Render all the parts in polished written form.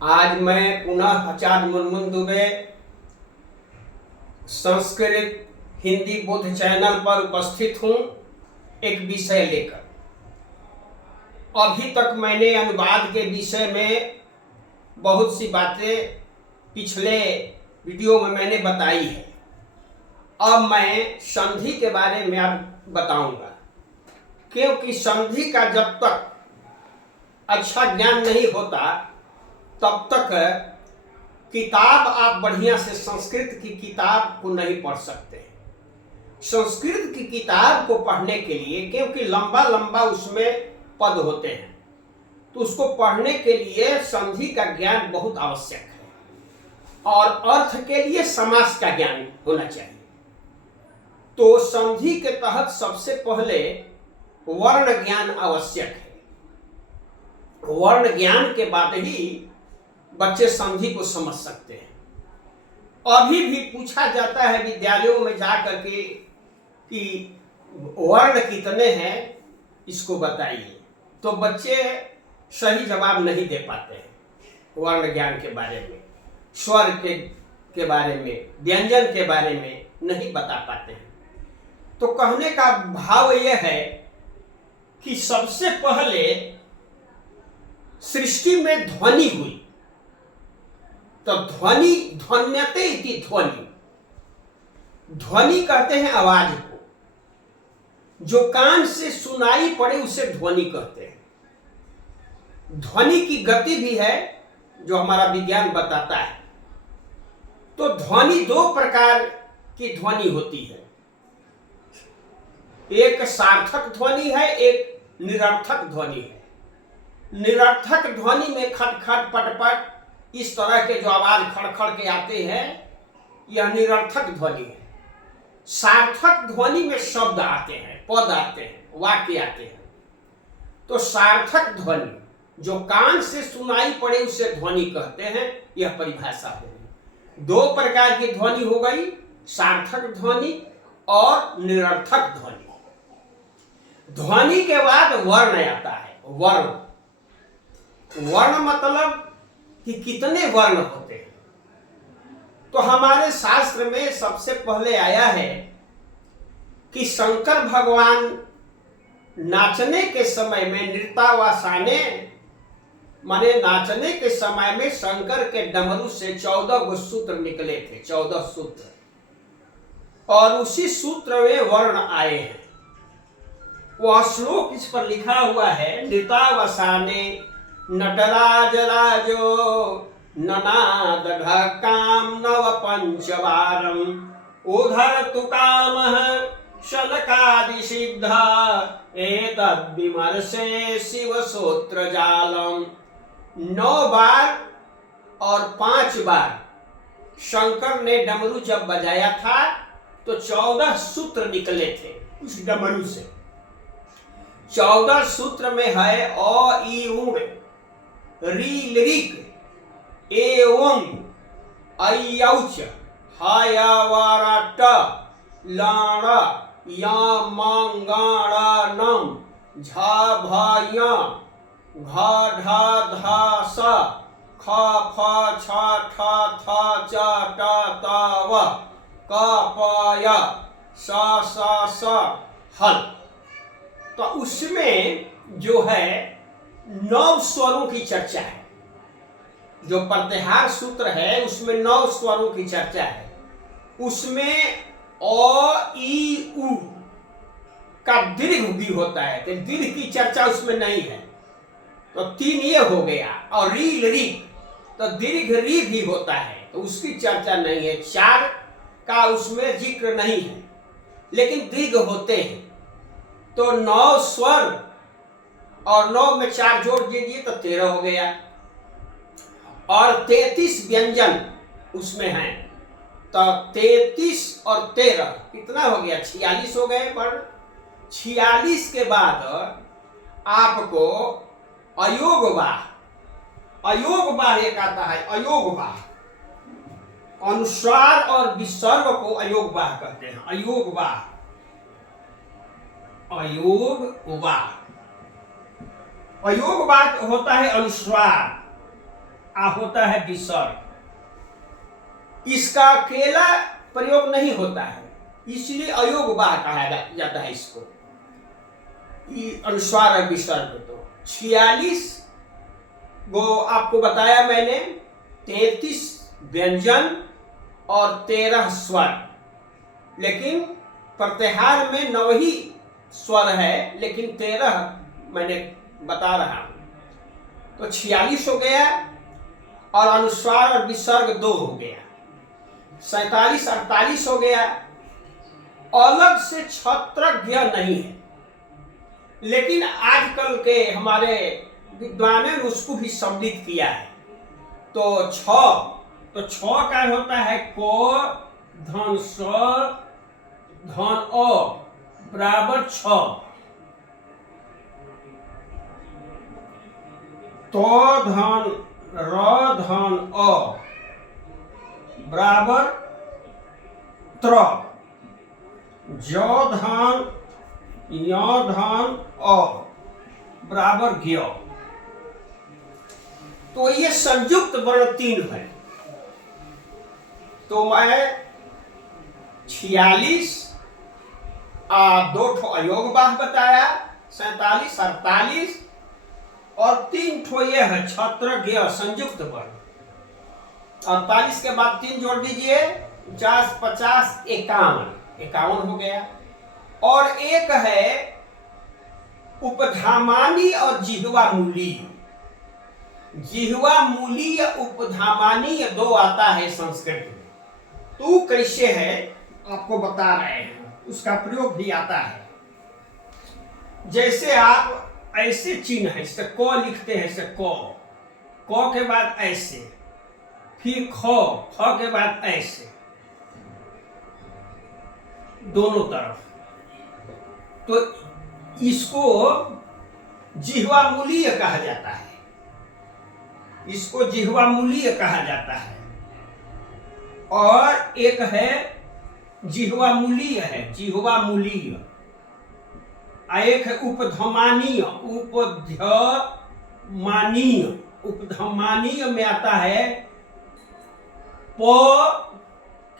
आज मैं पुनः आचार्य मुनमुन दुबे संस्कृत हिंदी बुद्ध चैनल पर उपस्थित हूँ एक विषय लेकर। अभी तक मैंने अनुवाद के विषय में बहुत सी बातें पिछले वीडियो में मैंने बताई है। अब मैं संधि के बारे में अब बताऊंगा, क्योंकि संधि का जब तक अच्छा ज्ञान नहीं होता तब तक किताब आप बढ़िया से संस्कृत की किताब को नहीं पढ़ सकते। संस्कृत की किताब को पढ़ने के लिए, क्योंकि लंबा लंबा उसमें पद होते हैं, तो उसको पढ़ने के लिए संधि का ज्ञान बहुत आवश्यक है और अर्थ के लिए समास का ज्ञान होना चाहिए। तो संधि के तहत सबसे पहले वर्ण ज्ञान आवश्यक है। वर्ण ज्ञान के बाद ही बच्चे संधि को समझ सकते हैं। अभी भी पूछा जाता है विद्यालयों में जाकर के कि वर्ण कितने हैं, इसको बताइए, तो बच्चे सही जवाब नहीं दे पाते हैं। वर्ण ज्ञान के बारे में, स्वर के बारे में, व्यंजन के बारे में नहीं बता पाते हैं। तो कहने का भाव यह है कि सबसे पहले सृष्टि में ध्वनि हुई, तो ध्वनि ध्वन्यते इति ध्वनि। ध्वनि कहते हैं आवाज को, जो कान से सुनाई पड़े उसे ध्वनि कहते हैं। ध्वनि की गति भी है जो हमारा विज्ञान बताता है। तो ध्वनि दो प्रकार की ध्वनि होती है, एक सार्थक ध्वनि है, एक निरर्थक ध्वनि है। निरर्थक ध्वनि में खटखट पटपट इस तरह के जो आवाज खड़खड़ के आते हैं, यह निरर्थक ध्वनि है। सार्थक ध्वनि में शब्द आते हैं, पद आते हैं, वाक्य आते हैं। तो सार्थक ध्वनि जो कान से सुनाई पड़े उसे ध्वनि कहते हैं, यह परिभाषा होगी। दो प्रकार की ध्वनि हो गई, सार्थक ध्वनि और निरर्थक ध्वनि। ध्वनि के बाद वर्ण आता है। वर्ण मतलब कि कितने वर्ण होते हैं। तो हमारे शास्त्र में सबसे पहले आया है कि शंकर भगवान नाचने के समय में, नृत्यावसाने माने नाचने के समय में शंकर के डमरू से 14 गो सूत्र निकले थे, 14 सूत्र, और उसी सूत्र में वर्ण आए हैं। वह श्लोक इस पर लिखा हुआ है, नृत्यावसाने नटराज राजो ननाद काम नव पंचवारम उधर तु काम शलकादि सिद्ध एतद् विमर्शे शिव सूत्र जालम। 9 बार और 5 बार शंकर ने डमरू जब बजाया था तो 14 सूत्र निकले थे उस डमरू से। 14 सूत्र में है अ ई उड़, री लिरिक, ए ओंग, ऐ औच, हाया वारा ट, लाड़ा या मांगाड़ा नम, झा भा या, घा ढा धा सा, खा फा छा ठा था चा टा ता व, का पा या, सा सा सा हल। तो उसमें जो है 9 स्वरों की चर्चा है। जो प्रत्याहार सूत्र है उसमें 9 स्वरों की चर्चा है। उसमें अ ई उ का दीर्घ भी होता है, तो दीर्घ की चर्चा उसमें नहीं है। तो 3 ये हो गया, और री री तो दीर्घ री भी होता है, तो उसकी चर्चा नहीं है। 4 का उसमें जिक्र नहीं है, लेकिन दीर्घ होते हैं। तो 9 स्वर और 9 में 4 जोड़ दीजिए तो 13 हो गया, और 33 व्यंजन उसमें हैं। तो 33 और 13 कितना हो गया, 46 हो गए। पर 46 के बाद आपको अयोगवाह, अयोगवाह एक आता है। अयोगवाह अनुस्वार और विसर्ग को अयोगवाह कहते हैं। अयोगवाह, अयोगवाह, अयोगवाह होता है अनुस्वार, आ होता है विसर्ग। इसका अकेला प्रयोग नहीं होता है, इसलिए अयोगवाह कहा जाता है इसको, अनुस्वार और विसर्ग। तो 46 वो आपको बताया मैंने, 33 व्यंजन और 13 स्वर, लेकिन प्रत्याहार में 9 ही स्वर है, लेकिन 13 मैंने बता रहा हूं। तो 46 हो गया, और अनुस्वार और विसर्ग 2 हो गया, 47 48 हो गया। अलग से छत्रज्ञ नहीं है, लेकिन आजकल के हमारे विद्वानों ने उसको भी सम्मिलित किया है। तो 6 का होता है को धन स धन अ बराबर 6। तो धन र धन अ बराबर 3, ज धन य धन अ बराबर ज्ञ। तो ये संयुक्त वर्ण 3 है। तो मैं 46 2 ठो अयोगवाह बताया, 47 48 और 3 ठो ये है छत्रज्ञ संयुक्त वर्ण। 48 के बाद 3 जोड़ दीजिए, 49 50 51 हो गया। और एक है उपधामानी और जिह्वा मूलीय। जिह्वा मूलीय उपधामानी 2 आता है संस्कृत में। तो कैसे है आपको बता रहे हैं, उसका प्रयोग भी आता है। जैसे आप ऐसे चिन्ह है, इससे क लिखते हैं, इससे क के बाद ऐसे, फिर ख के बाद ऐसे, दोनों तरफ। तो इसको जिह्वा मूलीय कहा जाता है, इसको जिह्वा मूलीय कहा जाता है। और एक है जिह्वा मूलीय है, जिह्वा मूलीय। एक है उपधमानीय, उपधमानीय। उपधमानीय में आता है प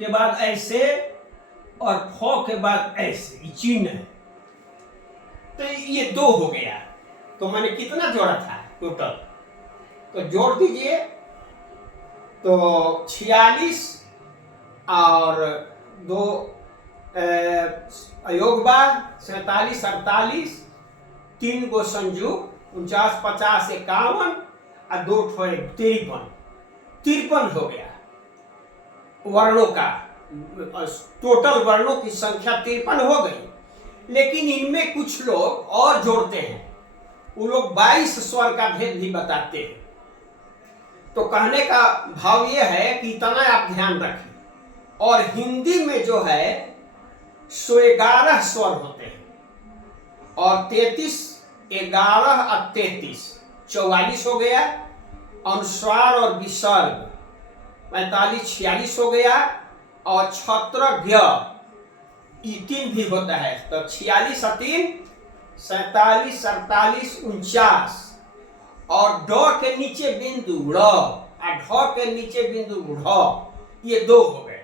के बाद ऐसे और फ के बाद ऐसे, ये चिन्ह है। तो ये 2 हो गया। तो मैंने कितना जोड़ा था टोटल, तो जोड़ दीजिए। तो 46 और 2 अयोगवाह, 47 48, 3 गो संयुग, 49 50 51 और 2 ठो 53 हो गया वर्णों का। टोटल वर्णों की संख्या 53 हो गई। लेकिन इनमें कुछ लोग और जोड़ते हैं, वो लोग 22 स्वर का भेद भी बताते हैं। तो कहने का भाव यह है कि इतना आप ध्यान रखें। और हिंदी में जो है 111 स्वर होते हैं, और 33 11 और 33 44 हो गया। अनुस्वार और विसर्ग 45 46 हो गया। और छत्रज्ञ 3 भी होता है। तो 46 और 3 47 48 49, और ड के नीचे बिंदु ड़ और ढ के नीचे बिंदु ढ, ये 2 हो गए।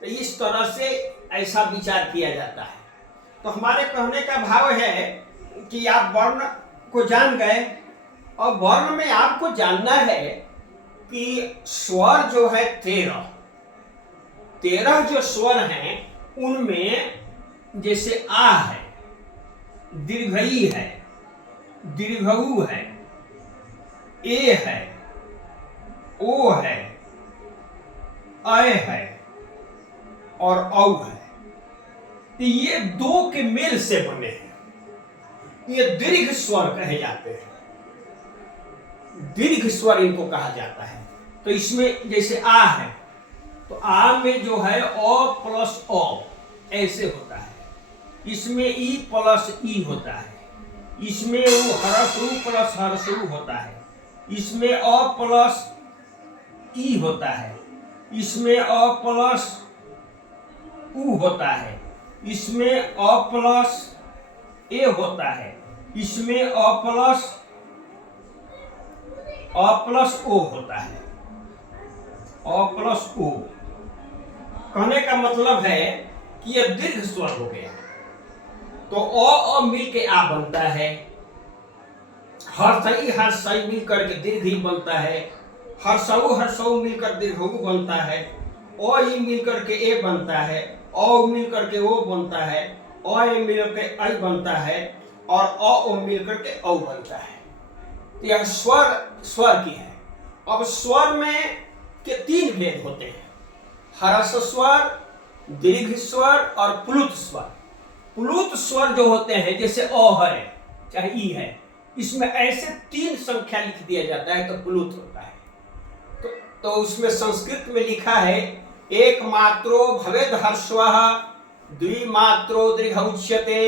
तो इस तरह से ऐसा विचार किया जाता है। तो हमारे कहने का भाव है कि आप वर्ण को जान गए, और वर्ण में आपको जानना है कि स्वर जो है 13 जो स्वर हैं, उनमें जैसे आ है, दीर्घई है, दीर्घऊ है, ए है, ओ है, अय है और औ है। तो ये 2 के मेल से बने हैं, ये दीर्घ स्वर कहे जाते हैं, दीर्घ स्वर इनको कहा जाता है। तो इसमें जैसे आ है, तो आ में जो है ओ प्लस ओ ऐसे होता है, इसमें ई प्लस ई होता है, इसमें वो हरसरू प्लस हरसरू होता है, इसमें अ प्लस ई होता है, इसमें अ प्लस उ होता है, इसमें अ प्लस ए होता है, इसमें अ प्लस ओ होता है। अ प्लस ओ। कहने का मतलब है कि यह दीर्घ स्वर हो गया। तो अ मिल के आ बनता है, हर सही मिल करके दीर्घ ही बनता है, हर मिलकर दीर्घ बनता है, ओ ई मिल करके ए बनता है, ओ मिल करके ओ बनता है, ओ ए मिल करके ऐ बनता है, और ओ मिल करके औ बनता है। तो यह स्वर स्वर की है। अब स्वर में के तीन भेद होते हैं, हर्ष स्वर, दीर्घ स्वर और प्लुत स्वर। प्लुत स्वर जो होते हैं, जैसे अ है चाहे ई है, इसमें ऐसे तीन संख्या लिख दिया जाता है तो प्लुत होता है। तो उसमें संस्कृत में लिखा है, एक मात्रो भवेद हर्षवः, द्विमात्रो दीर्घ उच्यते,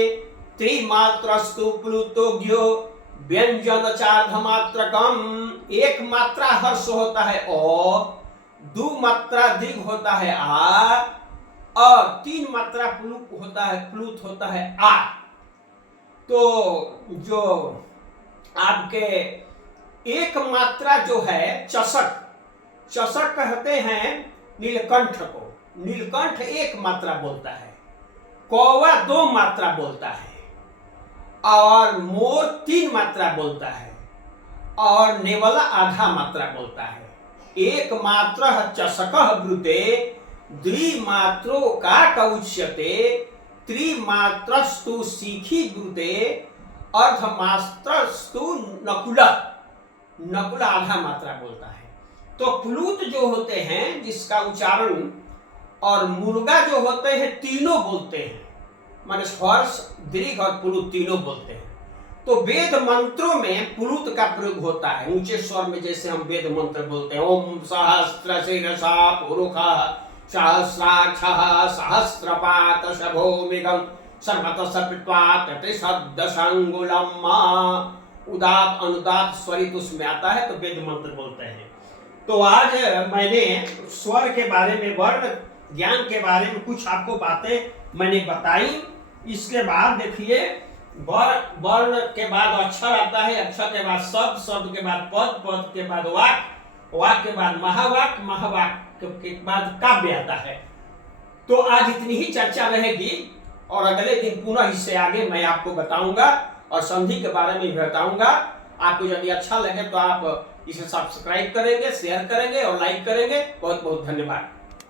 त्रिमात्रस्तु प्लुतोज्ञो व्यंजन चार्धमात्रकम। एक मात्रा हर्ष होता है ओ, दो मात्रा दीर्घ होता है आ, और तीन मात्रा प्लुत होता है आ। तो जो आपके एक मात्रा जो है चषक कहते हैं नीलकंठ को। नीलकंठ एक मात्रा बोलता है, कौवा दो मात्रा बोलता है, और मोर तीन मात्रा बोलता है, और नेवला आधा मात्रा बोलता है। एक मात्र चषकः ब्रूते, द्विमात्रो का उच्यते, त्रिमात्रस्तु सीखी ब्रूते, अर्धमात्रस्तु नकुला आधा मात्रा बोलता है। तो प्लुत जो होते हैं जिसका उच्चारण, और मुर्गा जो होते हैं तीनों बोलते हैं, माने हर्ष, दीर्घ और प्लुत तीनों बोलते हैं। तो वेद मंत्रों में प्लुत का प्रयोग होता है ऊंचे स्वर में, जैसे हम वेद मंत्र बोलते हैं, ओम सहस्र शीर्षा पुरुषः सहस्राक्षः सहस्रपात शभोमिगं सर्वतः सपित्वात् त्रिशब्दशंगुलम्। उदात अनुदात स्वरित उसमें आता है, तो वेद मंत्र बोलते हैं। तो आज मैंने स्वर के बारे में, वर्ण ज्ञान के बारे में कुछ आपको बातें मैंने बताई। इसके बाद देखिए, वर्ण के बाद अक्षर आता है, अक्षर के बाद शब्द, शब्द के बाद पद, पद के बाद वाक्य, वाक्य के बाद महावाक्य, महावाक्य के बाद काव्य आता है। तो आज इतनी ही चर्चा रहेगी, और अगले दिन पुनः इससे आगे मैं आपको बताऊंगा और संधि के बारे में भी बताऊंगा। आपको यदि अच्छा लगे तो आप इसे सब्सक्राइब करेंगे, शेयर करेंगे और लाइक करेंगे। बहुत बहुत धन्यवाद।